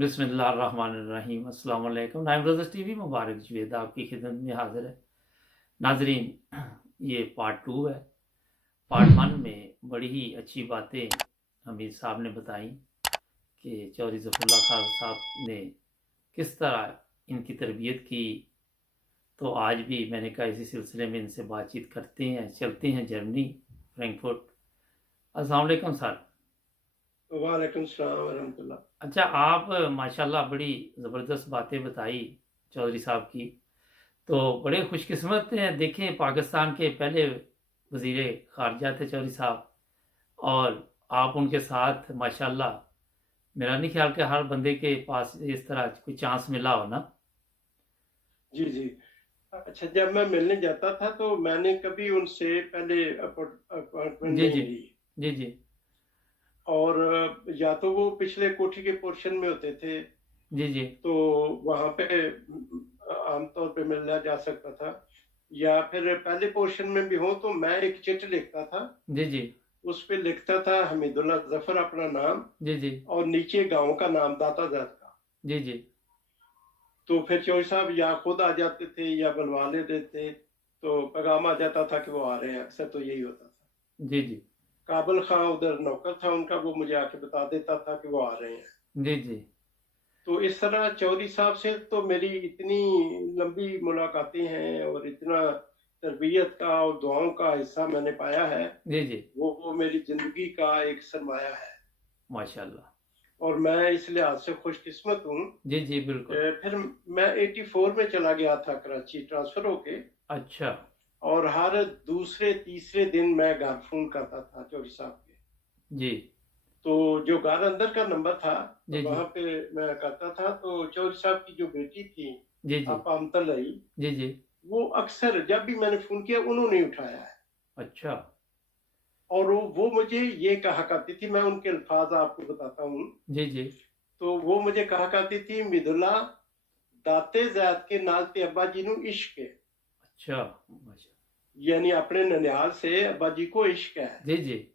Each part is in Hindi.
बिस्मिल्लाहिर्रहमानिर्रहीम। अस्सलाम वालेकुम। नाइम ब्रदर्स टीवी मुबारक जवेद आपकी खिदमत में हाजिर है। नाजरीन, ये पार्ट 2 है। पार्ट 1 में बड़ी ही अच्छी बातें हमीद साहब ने बताई कि चौधरी ज़फ़रुल्लाह खान साहब ने किस तरह इनकी तरबियत की। तो आज भी मैंने कहा इसी सिलसिले में इनसे बातचीत करते हैं, चलते हैं जर्मनी, फ्रैंकफर्ट। अस्सलाम वालेकुम सर। वालेकुम सलाम वरहमतुल्लाह। अच्छा, आप माशाल्लाह बड़ी ज़बरदस्त बातें बताई चौधरी साहब की। तो बड़े खुशकिस्मत हैं, देखें पाकिस्तान के पहले वज़ीर ख़ारिजा थे चौधरी साहब, और आप उनके साथ माशाल्लाह, मेरा नहीं ख्याल कि हर बंदे के पास इस तरह कोई चांस मिला हो ना। जी जी। अच्छा, जब मैं मिलने जाता था तो मैंने कभी उनसे पहले अपॉइंटमेंट जी नहीं जी। ली। जी जी। और या तो वो पिछले कोठी के पोर्शन में होते थे जी जी। तो वहां पे आमतौर पे मिलना जा सकता था, या फिर पहले पोर्शन में भी हो तो मैं एक चिट लिखता था। जी जी। उस पे लिखता था हमीदुल्लाह जफर अपना नाम, जी जी। और नीचे गांव का नाम दाता जात का। जी जी। तो फिर चौधरी साहब या खुद आ जाते थे या बुलवा लेते थे, तो पैगाम आ जाता था कि वो आ रहे हैं। अक्सर तो यही होता था। जी जी। काबुल खां उधर नौकर था उनका, वो मुझे आके बता देता था कि वो आ रहे हैं। जी जी। तो इस तरह चौधरी साहब से तो मेरी इतनी लंबी मुलाकातें हैं, और इतना तरबियत का और दुआओं का हिस्सा मैंने पाया है। जी जी। वो मेरी जिंदगी का एक सरमाया है, माशाल्लाह। और मैं इस लिहाज से खुशकिस्मत हूँ। जी जी, बिल्कुल। फिर मैं 84 में चला गया था कराची ट्रांसफर होके, अच्छा। और हर दूसरे तीसरे दिन मैं घर फोन करता था चौधरी साहब के। जी तो जो घर अंदर का नंबर था जी। जी वहां पे मैं करता था, तो चौधरी साहब की जो बेटी थी जी। जी आपा अमतलई, जी। जी। वो अक्सर जब भी मैंने फोन किया उन्होंने ही उठाया है। अच्छा। और वो मुझे ये कहा करती थी, मैं उनके अल्फाज आपको बताता हूँ। जी जी। तो वो मुझे कहा करती थी, मिदुल्ला दाते जैद के नाल ते अब्बा जी नू इश्क है। अच्छा। माशा। यानी अपने ननिहाल से अब्बा जी को इश्क है। जी जी।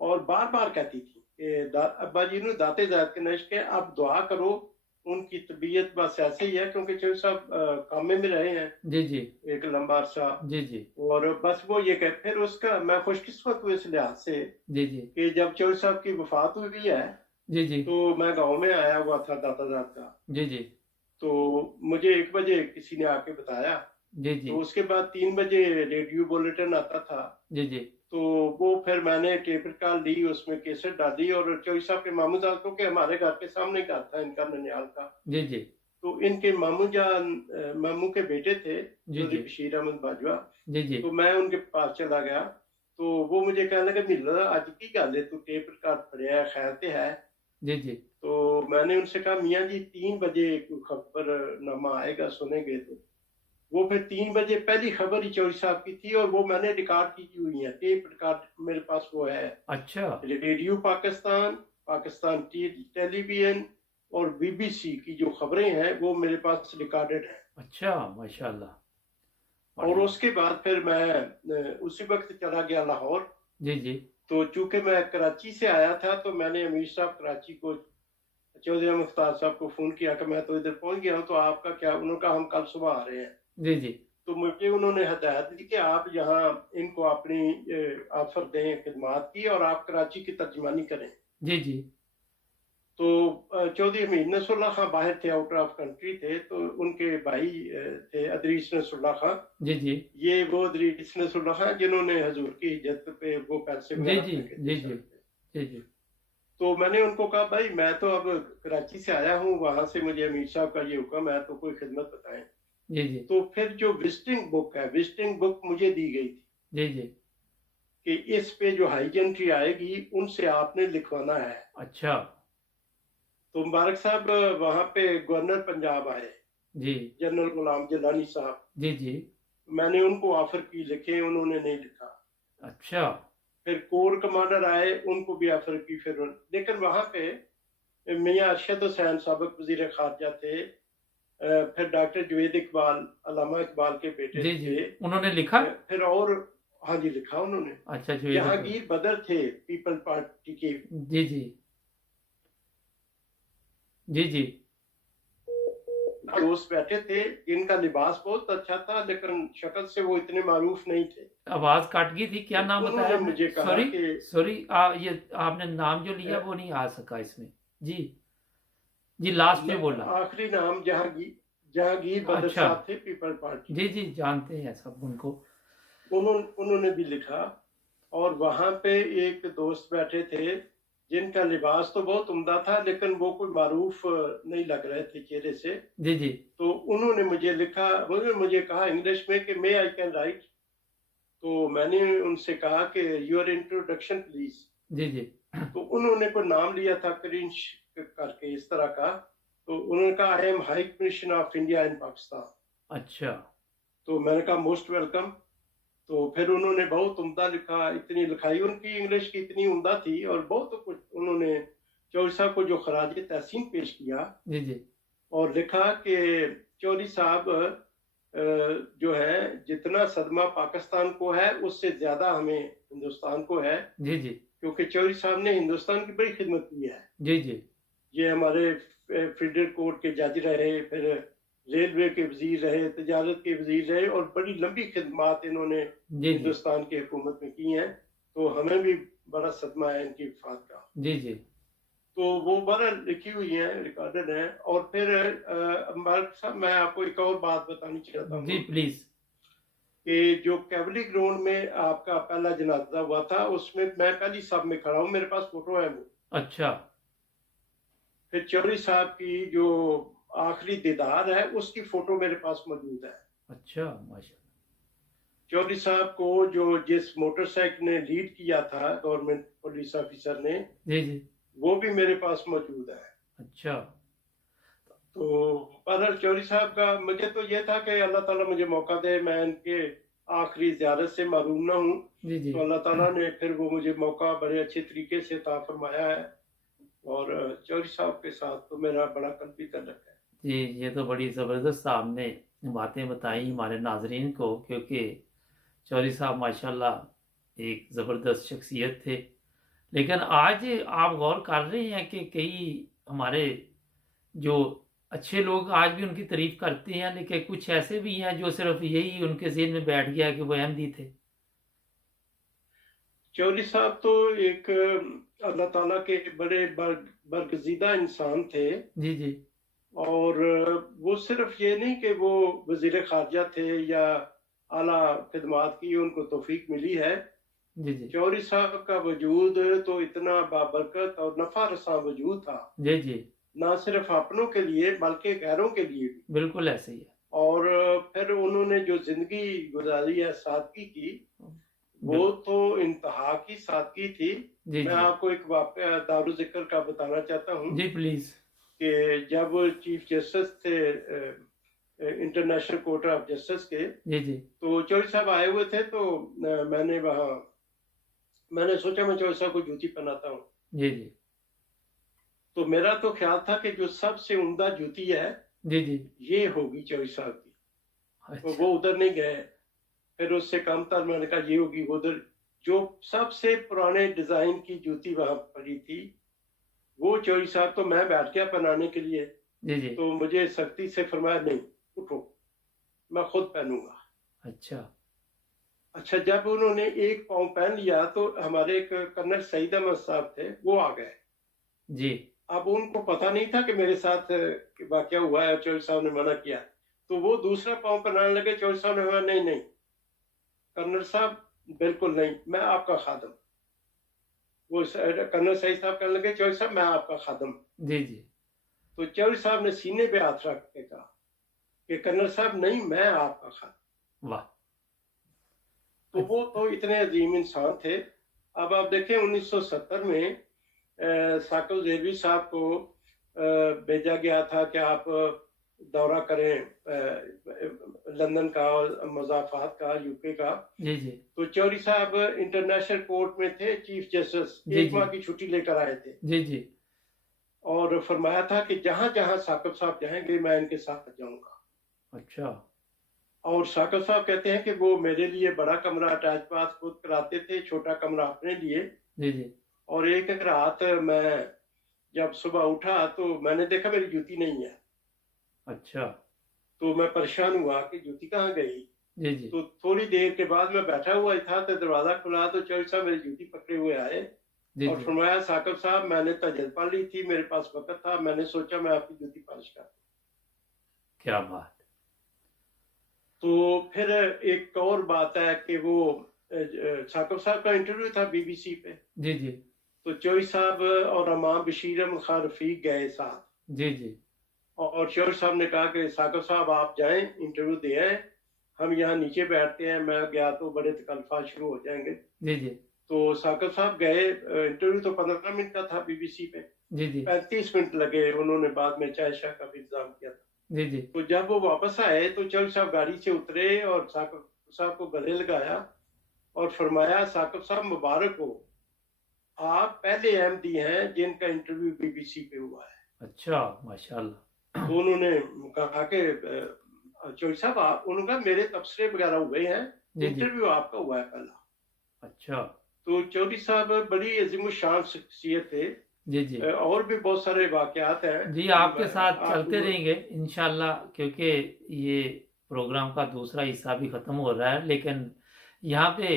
और बार बार कहती थी कि अब्बा जी ने दाते जात के नश के, आप दुआ करो। उनकी तबीयत बस ऐसे ही है, क्योंकि चौधरी साहब कामे में रहे हैं जी जी। एक लंबा अरसा। जी जी। और बस वो ये कह, फिर उसका मैं खुशकिस्मत हूँ इस लिहाज से जी जी। कि जब चौधरी साहब की वफात हुई है जी जी। तो मैं गांव में आया हुआ था दाता जात का। जी जी। तो मुझे 1 बजे किसी ने आके बताया। जी जी। तो उसके बाद 3 बजे रेडियो बुलेटिन आता था। जी जी। तो वो फिर मैंने टेप रिकॉर्ड ली, उसमें कैसेट डाली, और चौधरी साहब के मामू जान, क्योंकि हमारे घर के सामने घर था इनका ननियाल का। जी जी। तो इनके मामू जान मामू के बेटे थे जी चौधरी जी। बशीर अहमद बाजवा। जी जी। तो मैं उनके पास चला गया। तो वो मुझे कहने लगे, मिल अज की गल है, तू टेप रिकॉर्ड पढ़िया है, खैर ते है। जी जी। तो मैंने उनसे कहा, मियाँ जी 3 बजे खबरनामा आएगा, सुनेंगे? तो वो फिर 3 बजे पहली खबर ही चौधरी साहब की थी, और वो मैंने रिकॉर्ड की हुई है, टेप रिकॉर्ड मेरे पास वो है। अच्छा। रेडियो पाकिस्तान, पाकिस्तान टेलीविजन और बीबीसी की जो खबरें हैं वो मेरे पास रिकॉर्डेड है। अच्छा, माशाल्लाह। और माशाल्लाह। उसके बाद फिर मैं उसी वक्त चला गया लाहौर। जी जी। तो चूंकि मैं कराची से आया था, तो मैंने अमीर साहब कराची को, चौधरी मुख्तार साहब को फोन किया कि मैं तो इधर पहुंच गया हूँ, तो आपका क्या? उन्होंने कहा, हम कल सुबह आ रहे हैं। जी जी। तो मुझे उन्होंने हदायत दी कि आप यहाँ इनको अपनी ऑफर दें खिदमात की, और आप कराची की तर्जमानी करें। जी जी। तो चौधरी अमीर नसरुल्लाह खां बाहर थे, आउट ऑफ कंट्री थे। तो उनके भाई थे अदरीस नसरुल्लाह खां। जी जी। ये वो अदरीस नसरुल्लाह खां जिन्होंने हजूर की हिज्जत पे वो पैसे जी वगैरह जी। फेंके थे जी जी। सड़क पे। जी जी। तो मैंने उनको कहा, भाई मैं तो अब कराची से आया हूँ, वहां से मुझे अमीर साहब का ये हुक्म है, तो कोई खिदमत बताएं। जी जी। तो फिर जो विजिटिंग बुक है, विजिटिंग बुक मुझे दी गई थी जी जी। कि इस पे जो हाई एंट्री आएगी उनसे आपने लिखवाना है। अच्छा। तो मुबारक साहब वहां पे गवर्नर पंजाब आए, जी जनरल गुलाम जिलानी साहब। जी। जी। मैंने उनको ऑफर की, लिखे, उन्होंने नहीं लिखा। अच्छा। फिर कोर कमांडर आए, उनको भी ऑफर की, फिर लेकिन वहां पे मियाँ अरशद हुसैन साबिक वजीर खारजा थे। फिर डॉक्टर जुवेद इकबाल, अलामा इकबाल के बेटे जी जी। थे। उन्होंने लिखा। फिर और, हाँ जी, लिखा उन्होंने। अच्छा, जुवेद अख्तर। जहांगीर बदर थे पीपल पार्टी के। जी जी। जी जी। दोस्त बैठे थे, इनका लिबास बहुत अच्छा था, लेकिन शक्ल से वो इतने मारूफ नहीं थे। आवाज कट गई थी, क्या नाम उन्होंने बताया आपने? मुझे कहा सॉरी कि सॉरी, ये आपने नाम जो लिया वो नहीं आ सका इसमें। जी जी, लास्ट में बोला। आखिरी नाम जहांगीर बदर अच्छा, साहब थे, पीपल पार्टी। जी जी, जानते हैं सब उनको। उन्होंने भी लिखा। और वहां पे एक दोस्त बैठे थे जिनका लिबास तो बहुत उम्दा था, लेकिन वो कोई मारूफ नहीं लग रहे थे चेहरे से। जी जी तो उन्होंने मुझे कहा इंग्लिश में कि मे आई कैन राइट। तो मैंने उनसे कहा कि योर इंट्रोडक्शन प्लीज। जी जी। तो उन्होंने कोई नाम लिया था क्रिंश करके इस तरह का। तो उन्होंने कहा I am high commissioner of India in Pakistan. अच्छा। तो मैंने कहा मोस्ट वेलकम। तो फिर उन्होंने बहुत उम्दा लिखा, इतनी लिखाई उनकी इंग्लिश की इतनी उम्दा थी, और बहुत कुछ उन्होंने चौधरी साहब को जो खराज तहसीन पेश किया। जी जी और लिखा कि चौधरी साहब जो है, जितना सदमा पाकिस्तान को है उससे ज्यादा हमें हिंदुस्तान को है, जी जी क्योंकि चौधरी साहब ने हिंदुस्तान की बड़ी खिदमत की है। जी जी ये हमारे फेडरल कोर्ट के जज रहे, फिर रेलवे के वजीर रहे, तजारत के वजीर रहे, और बड़ी लंबी खिदमात इन्होंने जी जी हिंदुस्तान की हुकूमत में की हैं। तो हमें भी बड़ा सदमा है इनकी वफात का। जी जी तो वो बड़ा लिखी हुई है, रिकॉर्डेड है। और फिर मार्क साहब, मैं आपको एक और बात बतानी चाहता हूँ जी प्लीज। कि जो कैवली ग्राउंड में आपका पहला जनाजा हुआ था, उसमें मैं पहली सब में खड़ा हूँ, मेरे पास फोटो है वो। अच्छा फिर चौधरी साहब की जो आखिरी दीदार है उसकी फोटो मेरे पास मौजूद है। अच्छा, माशाल्लाह। चौधरी साहब को जो जिस मोटरसाइकिल ने लीड किया था गवर्नमेंट पुलिस ऑफिसर ने, जी जी। वो भी मेरे पास मौजूद है। अच्छा। तो बहरहाल चौधरी साहब का मुझे तो ये था कि अल्लाह ताला मुझे मौका दे, मैं इनके आखिरी ज़ियारत से महरूम ना हूँ। जी जी तो अल्लाह ताला ने फिर वो मुझे मौका बड़े अच्छे तरीके से अता फरमाया है। और चौधरी साहब के साथ तो मेरा बड़ा कल्बी तल्लुक है। जी, ये तो बड़ी ज़बरदस्त आपने बातें बताई हमारे नाजरीन को, क्योंकि चौधरी साहब माशाल्लाह एक ज़बरदस्त शख्सियत थे। लेकिन आज आप गौर कर रहे हैं कि कई हमारे जो अच्छे लोग आज भी उनकी तारीफ करते हैं, लेकिन कुछ ऐसे भी हैं जो सिर्फ यही उनके ज़हन में बैठ गया कि वो अहमदी थे। चौधरी साहब तो एक अल्लाह ताला के बड़े बरगजीदा इंसान थे। जी जी और वो सिर्फ ये नहीं कि वो वजीर खारजा थे या आला खिदमात की उनको तौफीक मिली है। जी जी चौधरी साहब का वजूद तो इतना बाबरकत और नफा रसा वजूद था, जी जी, ना सिर्फ अपनों के लिए बल्कि गैरों के लिए भी। बिल्कुल ऐसे ही है। और फिर उन्होंने जो जिंदगी गुजारी है सादगी की, वो तो इंतहा की सादगी थी। जी मैं जी आपको एक वाक़या दारुल ज़िक्र का बताना चाहता हूँ जी प्लीज। कि जब चीफ जस्टिस थे इंटरनेशनल कोर्ट ऑफ जस्टिस के, जी जी तो चौधरी साहब आए हुए थे। तो मैंने सोचा मैं चौधरी साहब को जूती पहनाता हूँ। जी जी तो मेरा तो ख्याल था कि जो सबसे उम्दा जूती है जी जी। ये होगी चौधरी साहब की। तो अच्छा। वो उधर नहीं गए। फिर उससे कम तर मैंने कहा ये होगी उधर। जो सबसे पुराने डिजाइन की जूती वहां पड़ी थी, वो चौधरी साहब, तो मैं बैठ गया पहनाने के लिए। जी जी। तो मुझे सख्ती से फरमाया नहीं, उठो, मैं खुद पहनूंगा। अच्छा। अच्छा, जब उन्होंने एक पाँव पहन लिया तो हमारे एक कर्नल सईद अहमद साहब थे, वो आ गए। जी। अब उनको पता नहीं था कि मेरे साथ वाकया हुआ है, चौधरी साहब ने मना किया। तो वो दूसरा पाँव पहनाने लगे। चौधरी साहब ने कहा नहीं नहीं कर्नल साहब, बिल्कुल नहीं, मैं आपका खादम। वो कर्नल सईद साहब कहने लगे चौधरी साहब मैं आपका खादम। जी जी। तो चौधरी साहब ने सीने पे हाथ रख के कहा कि कर्नल साहब नहीं, मैं आपका खादम। वाह। तो वो तो इतने अजीम इंसान थे। अब आप देखें 1970 में साकिब ज़ेरवी साहब को भेजा गया था कि आप दौरा करें लंदन का और मज़ाफ़ात का, यूके का। जी जी तो चौधरी साहब इंटरनेशनल कोर्ट में थे चीफ जस्टिस, जी एक जी माह की छुट्टी लेकर आए थे। जी जी। और फरमाया था कि जहां जहां साकिब साहब जाएंगे मैं इनके साथ जाऊंगा। अच्छा। और साकिब साहब कहते हैं कि वो मेरे लिए बड़ा कमरा अटैच बाथ खुद कराते थे, छोटा कमरा अपने लिए। जी जी और एक रात मैं जब सुबह उठा तो मैंने देखा मेरी जूती नहीं है। अच्छा। तो मैं परेशान हुआ कि जूती कहाँ गई। जी जी। तो थोड़ी देर के बाद मैं बैठा हुआ ही था तो दरवाजा खुला तो चौधरी साहब मेरी जूती पकड़े हुए आए जी और जी। फरमाया, साकिब साहब मैंने तजल पा ली थी, मेरे पास वक्त था, मैंने सोचा मैं आपकी जूती पालिश कर दूं। क्या बात। तो फिर एक और बात है कि वो साकिब साहब का इंटरव्यू था बीबीसी पे। जी जी। तो चौधरी साहब और अमाम बशीर अहमद खान रफीक गए साथ जी जी। और चौधरी साहब ने कहा कि साकिब साहब आप जाएं इंटरव्यू दे आए, हम यहाँ नीचे बैठते हैं, मैं गया तो बड़े तकल्फात शुरू हो जाएंगे। जी जी। तो साकिब साहब गए, इंटरव्यू तो 15 मिनट का था बीबीसी पे, जी जी। 35 मिनट लगे, उन्होंने बाद में चाय शाह का भी इंतजाम किया था। जी जी। तो जब वो वापस आए तो चौधरी साहब गाड़ी से उतरे और साकिब साहब को गले लगाया और फरमाया, साकिब साहब मुबारक हो, आप पहले अहमदी हैं जिनका इंटरव्यू बीबीसी पे हुआ है। अच्छा, माशाल्लाह। तो उन्होंने कहा कि चौधरी साहब आप, उन्होंने कहा मेरे तबसरे वगैरह हुए हैं, जी जी। इंटरव्यू आपका हुआ है पहला। अच्छा। तो चौधरी साहब बड़ी अजीम शान शख्सियत थे। जी जी। और भी बहुत सारे वाकयात हैं। जी, आपके साथ आप चलते रहेंगे इंशाल्लाह, क्योंकि ये प्रोग्राम का दूसरा हिस्सा भी ख़त्म हो रहा है। लेकिन यहाँ पे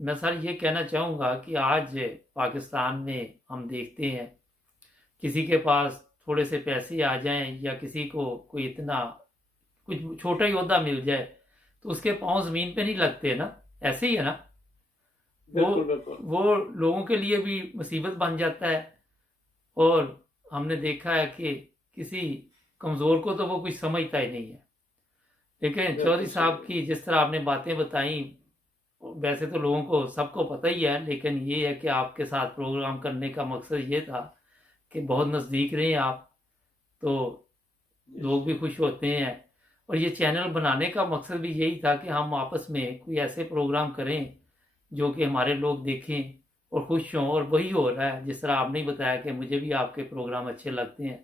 मैं सर ये कहना चाहूँगा कि आज पाकिस्तान में हम देखते हैं किसी के पास थोड़े से पैसे आ जाएं या किसी को कोई इतना कुछ छोटा ही ओहदा मिल जाए तो उसके पाँव ज़मीन पे नहीं लगते ना, ऐसे ही है ना। वो बिल्कुल बिल्कुल। वो लोगों के लिए भी मुसीबत बन जाता है। और हमने देखा है कि किसी कमज़ोर को तो वो कुछ समझता ही नहीं है। लेकिन चौधरी बिल्कुल साहब सही। की जिस तरह आपने बातें बताई, वैसे तो लोगों को सबको पता ही है, लेकिन ये है कि आपके साथ प्रोग्राम करने का मकसद ये था कि बहुत नज़दीक रहें आप, तो लोग भी खुश होते हैं। और ये चैनल बनाने का मकसद भी यही था कि हम आपस में कोई ऐसे प्रोग्राम करें जो कि हमारे लोग देखें और खुश हों, और वही हो रहा है। जिस तरह आपने ही बताया कि मुझे भी आपके प्रोग्राम अच्छे लगते हैं।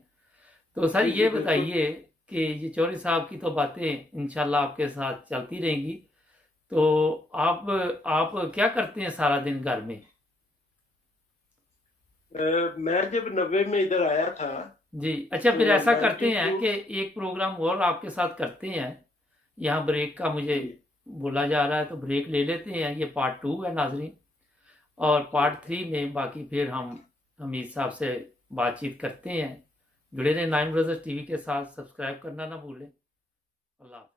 तो सर जी जी ये बिल्कुल। बताइए कि ये चौधरी साहब की तो बातें इंशाल्लाह आपके साथ चलती रहेंगी। तो आप क्या करते हैं सारा दिन घर में? मैं जब 90 में इधर आया था जी, अच्छा, तो फिर ऐसा करते हैं 92। कि एक प्रोग्राम और आपके साथ करते हैं। यहाँ ब्रेक का मुझे जी बोला जा रहा है, तो ब्रेक ले लेते हैं। ये पार्ट 2 है नाजरीन, और जी। पार्ट 3 में बाकी फिर हम हमीद साहब से बातचीत करते हैं। जुड़े रहें नाइन ब्रदर्स टीवी के साथ, सब्सक्राइब करना ना भूलें। अल्लाह हाफ़िज़।